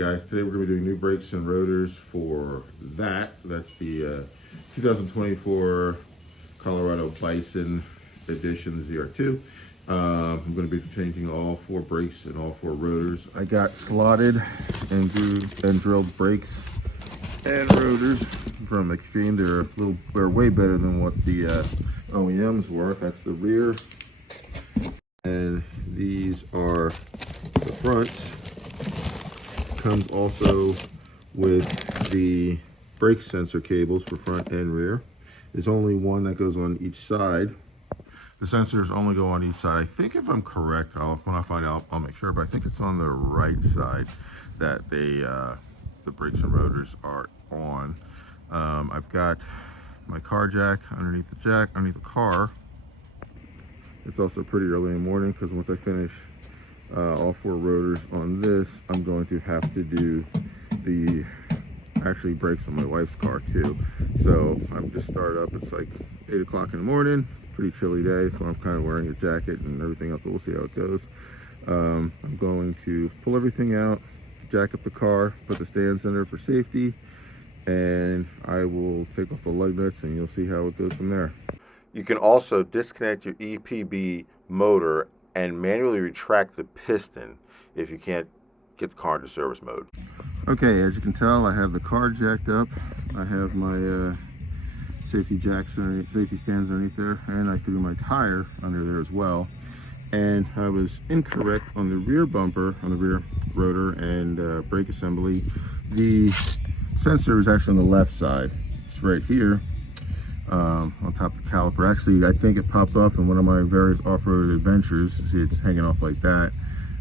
guys, today we're going to be doing new brakes and rotors for that's the 2024 Colorado Bison edition Zr2. I'm going to be changing all 4 brakes and all 4 rotors. I got slotted and grooved and drilled brakes and rotors from Extreme. They're way better than what the OEMs were. That's the rear, and these are the fronts. Comes also with the brake sensor cables for front and rear. There's only one that goes on each side. The sensors only go on each side. I think, if I'm correct, when I find out, I'll make sure, but I think it's on the right side that the brakes and rotors are on. I've got my car jack underneath the car. It's also pretty early in the morning because once I finish all 4 rotors on this, I'm going to have to do the actually brakes on my wife's car too. So I'm just started up. It's like 8 o'clock in the morning. Pretty chilly day, so I'm kind of wearing a jacket and everything else, but we'll see how it goes. I'm going to pull everything out, jack up the car, put the stands in there for safety, and I will take off the lug nuts and you'll see how it goes from there. You can also disconnect your EPB motor and manually retract the piston if you can't get the car into service mode. Okay, as you can tell, I have the car jacked up. I have my safety stands underneath there, and I threw my tire under there as well. And I was incorrect on the rear bumper, on the rear rotor and brake assembly. The sensor is actually on the left side. It's right here. On top of the caliper. Actually, I think it popped off in one of my various off-road adventures. See, it's hanging off like that.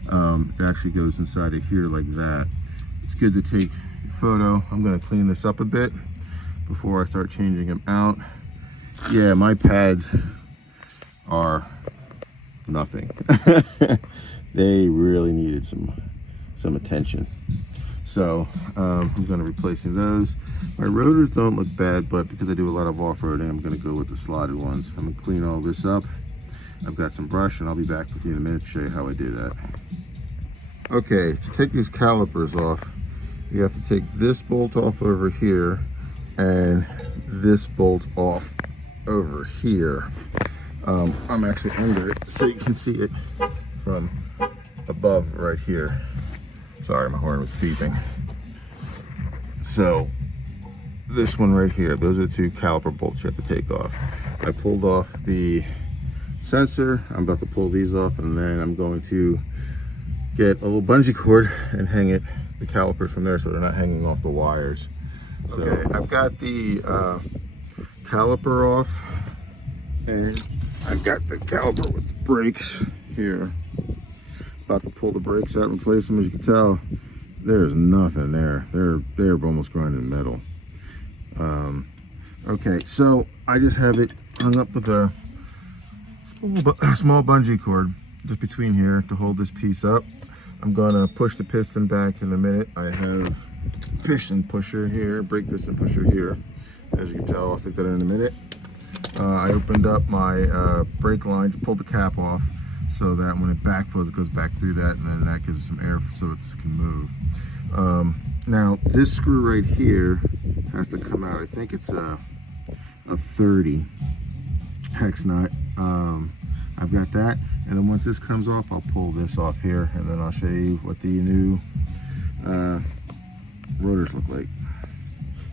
It actually goes inside of here like that. It's good to take a photo. I'm going to clean this up a bit before I start changing them out. Yeah, my pads are nothing. They really needed some attention. So I'm going to be replacing those. My rotors don't look bad, but because I do a lot of off-roading, I'm going to go with the slotted ones. I'm going to clean all this up. I've got some brush, and I'll be back with you in a minute to show you how I do that. Okay, to take these calipers off, you have to take this bolt off over here and this bolt off over here. I'm actually under it so you can see it from above right here. Sorry, my horn was beeping. So this one right here, those are the 2 caliper bolts you have to take off. I pulled off the sensor. I'm about to pull these off, and then I'm going to get a little bungee cord and hang it, the calipers from there, so they're not hanging off the wires. So okay, I've got the caliper off, and I've got the caliper with the brakes here. About to pull the brakes out and replace them. As you can tell, there's nothing there. They're almost grinding metal. Okay, so I just have it hung up with a small bungee cord just between here to hold this piece up. I'm gonna push the piston back in a minute. I have piston pusher here, brake piston pusher here. As you can tell, I'll stick that in a minute. I opened up my brake line to pull the cap off, so that when it backflows, it goes back through that, and then that gives it some air so it can move. Now, this screw right here has to come out. I think it's a 30 hex nut. I've got that, and then once this comes off, I'll pull this off here, and then I'll show you what the new rotors look like.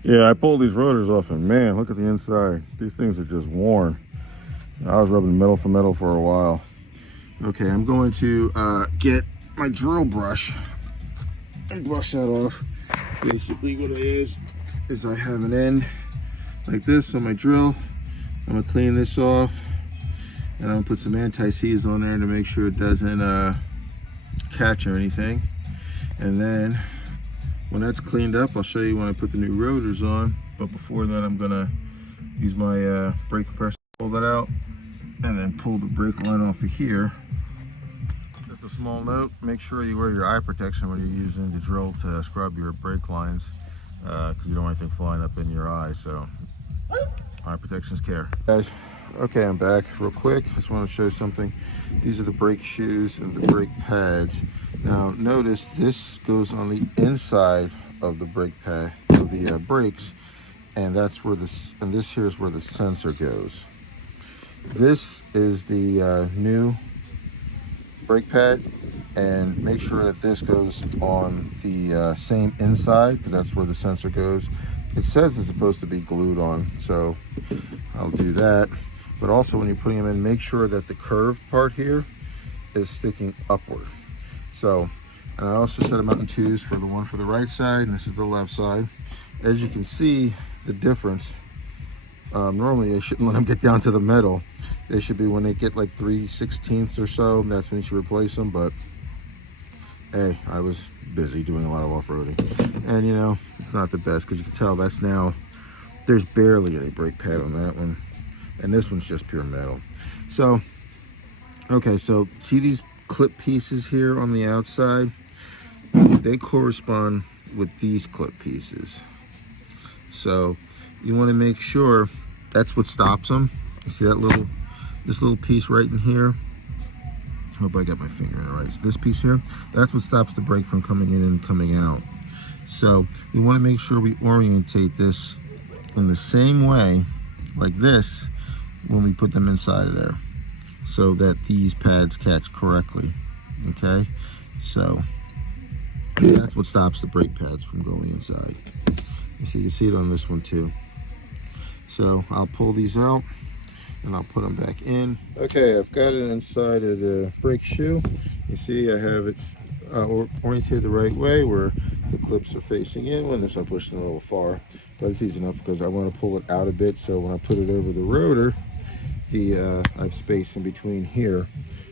Yeah, I pulled these rotors off, and man, look at the inside. These things are just worn. I was rubbing metal for metal for a while. Okay, I'm going to get my drill brush and brush that off. Basically what it is I have an end like this on my drill. I'm gonna clean this off, and I'm gonna put some anti-seize on there to make sure it doesn't catch or anything. And then when that's cleaned up, I'll show you when I put the new rotors on. But before that, I'm gonna use my brake compressor, pull that out, and then pull the brake line off of here. Just a small note, make sure you wear your eye protection when you're using the drill to scrub your brake lines, because you don't want anything flying up in your eye. So Eye protection's care. Guys, okay, I'm back real quick. Just want to show something. These are the brake shoes and the brake pads. Now, notice this goes on the inside of the brake pad, of the brakes, and that's where this, and this here is where the sensor goes. This is the new brake pad, and make sure that this goes on the same inside, because that's where the sensor goes. It says it's supposed to be glued on, so I'll do that. But also when you're putting them in, make sure that the curved part here is sticking upward. So, and I also set them out in twos, for the one for the right side, and this is the left side. As you can see, the difference, normally I shouldn't let them get down to the middle. They should be when they get like 3/16 or so, that's when you should replace them. But hey, I was busy doing a lot of off-roading, and you know, it's not the best, because you can tell that's now, there's barely any brake pad on that one, and this one's just pure metal. So okay, so see these clip pieces here on the outside? They correspond with these clip pieces. So you want to make sure that's what stops them. You see that little, this little piece right in here? Hope I got my finger in it right. So this piece here, that's what stops the brake from coming in and coming out. So we want to make sure we orientate this in the same way, like this, when we put them inside of there, so that these pads catch correctly. Okay, so that's what stops the brake pads from going inside. So you can see it on this one too. So I'll pull these out and I'll put them back in. Okay, I've got it inside of the brake shoe. You see I have it oriented the right way, where the clips are facing in. When this, I'm pushing a little far, but it's easy enough because I want to pull it out a bit, so when I put it over the rotor, I have space in between here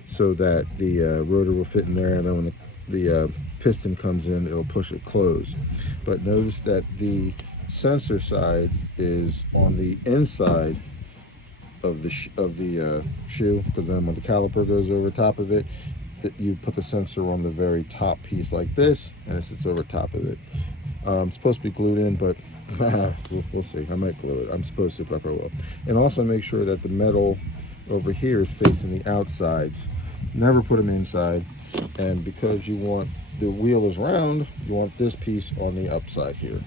so that the rotor will fit in there, and then when the piston comes in, it'll push it closed. But notice that the sensor side is on the inside of the shoe, because then when the caliper goes over top of it, that you put the sensor on the very top piece like this, and it sits over top of it. It's supposed to be glued in, but we'll see. I might glue it. I'm supposed to, but I probably will. And also make sure that the metal over here is facing the outsides. Never put them inside. And because you want, the wheel is round, you want this piece on the upside here.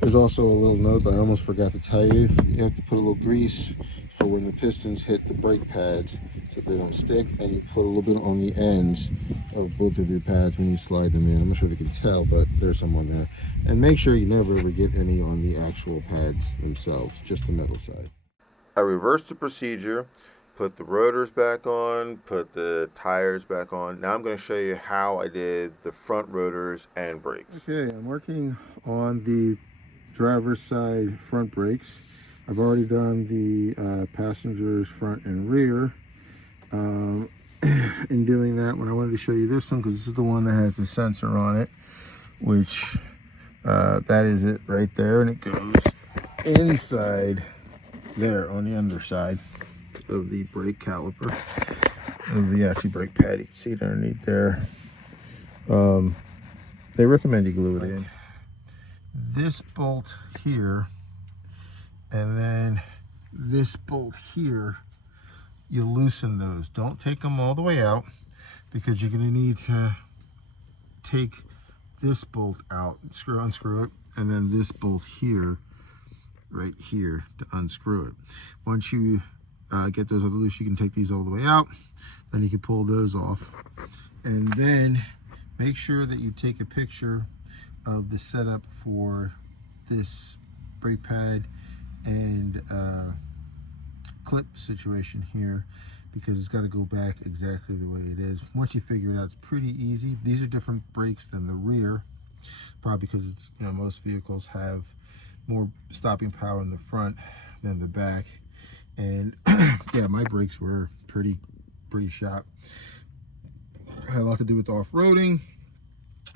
There's also a little note that I almost forgot to tell you. You have to put a little grease for when the pistons hit the brake pads so they don't stick, and you put a little bit on the ends of both of your pads when you slide them in. I'm not sure if you can tell, but there's some on there. And make sure you never ever get any on the actual pads themselves, just the metal side. I reversed the procedure, put the rotors back on, put the tires back on. Now I'm going to show you how I did the front rotors and brakes. Okay, I'm working on the driver's side front brakes. I've already done the passenger's front and rear. In doing that one, I wanted to show you this one, because this is the one that has the sensor on it, which that is it right there, and it goes inside there on the underside of the brake caliper, of the actually brake pad. You can see it underneath there. They recommend you glue it in. This bolt here, and then this bolt here, you loosen those. Don't take them all the way out, because you're going to need to take this bolt out, unscrew it, and then this bolt here, right here, to unscrew it. Once you get those other loose, you can take these all the way out. Then you can pull those off, and then make sure that you take a picture of the setup for this brake pad and clip situation here, because it's got to go back exactly the way it is. Once you figure it out, it's pretty easy. These are different brakes than the rear, probably because it's, you know, most vehicles have more stopping power in the front than the back. And yeah, my brakes were pretty shot. Had a lot to do with off-roading,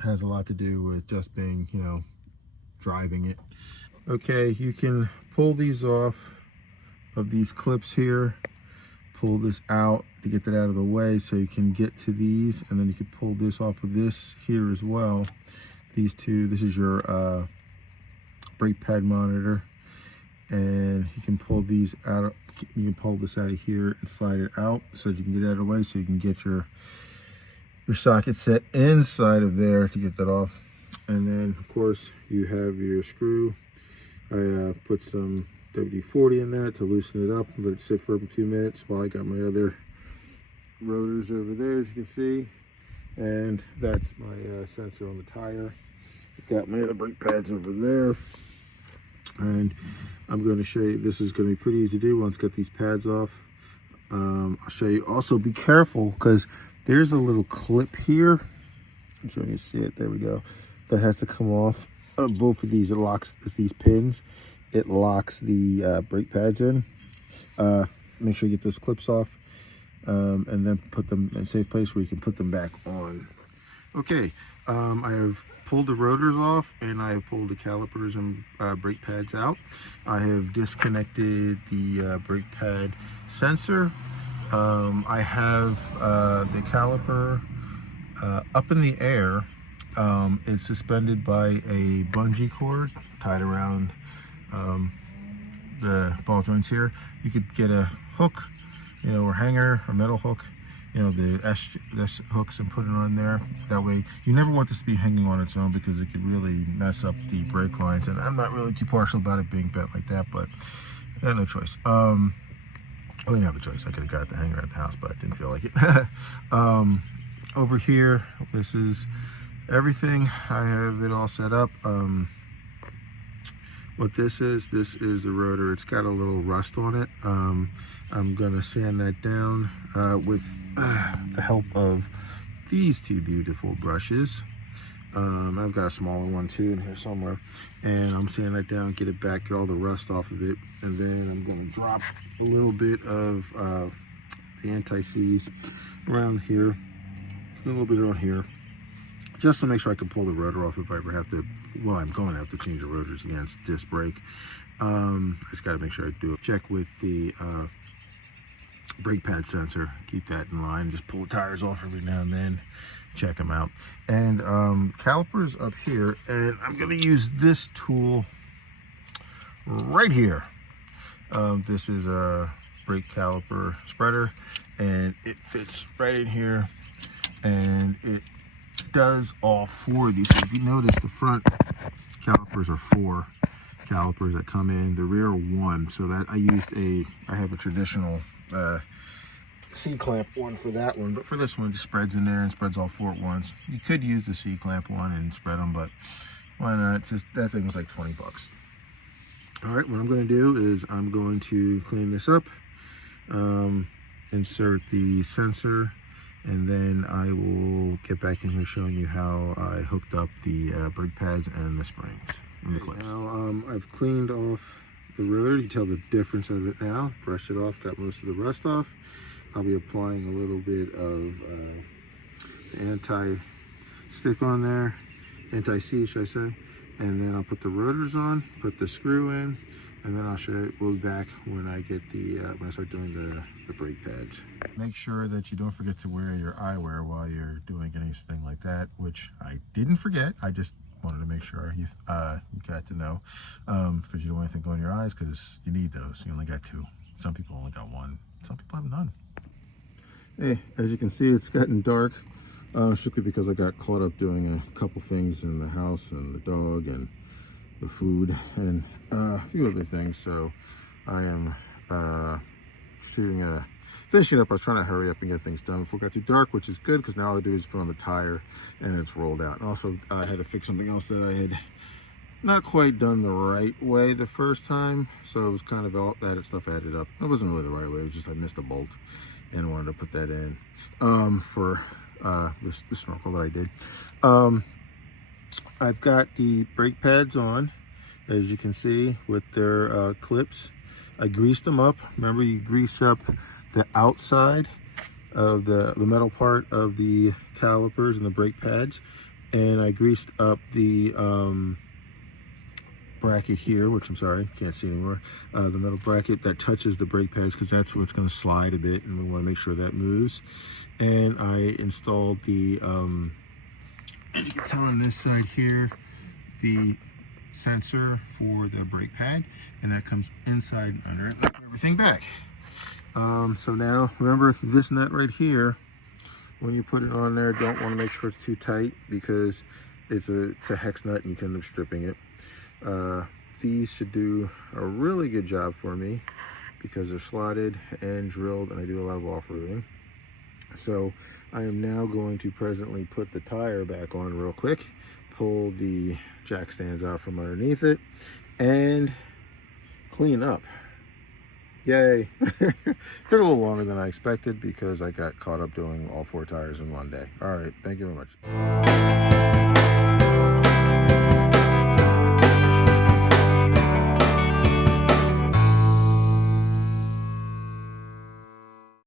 has a lot to do with just being, you know, driving it. Okay, you can pull these off of these clips here, pull this out to get that out of the way so you can get to these, and then you can pull this off of this here as well. These two, this is your brake pad monitor, and you can pull these out. You can pull this out of here and slide it out so that you can get it out of the way, so you can get your socket set inside of there to get that off. And then of course you have your screw. I put some WD-40 in there to loosen it up and let it sit for a few minutes while I got my other rotors over there, as you can see. And that's my sensor on the tire. I've got my other brake pads over there, and I'm going to show you. This is going to be pretty easy to do once I get these pads off. I'll show you. Also, be careful because there's a little clip here. I'm sure you can see it. There we go. That has to come off. Both of these, it locks these pins. It locks the brake pads in. Make sure you get those clips off, and then put them in a safe place where you can put them back on. Okay, I have pulled the rotors off, and I have pulled the calipers and brake pads out. I have disconnected the brake pad sensor. I have the caliper up in the air. It's suspended by a bungee cord tied around the ball joints here. You could get a hook, or hanger or metal hook, the S hooks, and put it on there. That way, you never want this to be hanging on its own because it could really mess up the brake lines. And I'm not really too partial about it being bent like that, but I had no choice. I didn't have a choice. I could have got the hanger at the house, but I didn't feel like it. Over here, this is everything. I have it all set up. What this is the rotor. It's got a little rust on it. I'm gonna sand that down with the help of these two beautiful brushes. I've got a smaller one too in here somewhere, and I'm sanding that down, get it back, get all the rust off of it, and then I'm gonna drop a little bit of the anti-seize around here, a little bit on here, just to make sure I can pull the rotor off if I ever have to. Well, I'm going to have to change the rotors against disc brake. I just got to make sure I do it. Check with the brake pad sensor, keep that in line. Just pull the tires off every now and then, check them out. And calipers up here, and I'm going to use this tool right here. This is a brake caliper spreader, and it fits right in here, and it does all four of these. If you notice, the front calipers are 4 calipers that come in, the rear 1. So that I have a traditional C-clamp one for that one, but for this one, it just spreads in there and spreads all 4 at once. You could use the C-clamp one and spread them, but why not? Just that thing was like 20 bucks. All right, what I'm going to do is I'm going to clean this up, insert the sensor, and then I will get back in here showing you how I hooked up the brake pads and the springs and the clips. Now I've cleaned off the rotor. You tell the difference of it now. Brushed it off, got most of the rust off. I'll be applying a little bit of anti-stick on there, anti-seize, should I say. And then I'll put the rotors on, put the screw in, and then I'll show you. We'll be back when I get the when I start doing the brake pads. Make sure that you don't forget to wear your eyewear while you're doing anything like that, which I didn't forget. I just wanted to make sure you got to know, because you don't want anything go in your eyes, because you need those. You only got 2. Some people only got 1. Some people have none. Hey, as you can see, it's gotten dark. Strictly because I got caught up doing a couple things in the house and the dog and the food and a few other things. So I am finishing up. I was trying to hurry up and get things done before it got too dark, which is good because now all I do is put on the tire and it's rolled out. And also I had to fix something else that I had not quite done the right way the first time. So it was kind of all that stuff added up. It wasn't really the right way. It was just I missed a bolt and wanted to put that in for the snorkel that I did. I've got the brake pads on, as you can see, with their clips. I greased them up. Remember, you grease up the outside of the metal part of the calipers and the brake pads, and I greased up the bracket here, which I'm sorry, can't see anymore, the metal bracket that touches the brake pads, because that's where it's going to slide a bit, and we want to make sure that moves. And I installed the, as you can tell on this side here, the sensor for the brake pad, and that comes inside and under it. Put everything back. So now remember this nut right here, when you put it on there, don't want to make sure it's too tight because it's a hex nut and you can end up stripping it. These should do a really good job for me because they're slotted and drilled, and I do a lot of off-roading. So I am now going to presently put the tire back on real quick, pull the jack stands out from underneath it, and clean up. Yay. Took a little longer than I expected because I got caught up doing all 4 tires in one day. All right, thank you very much.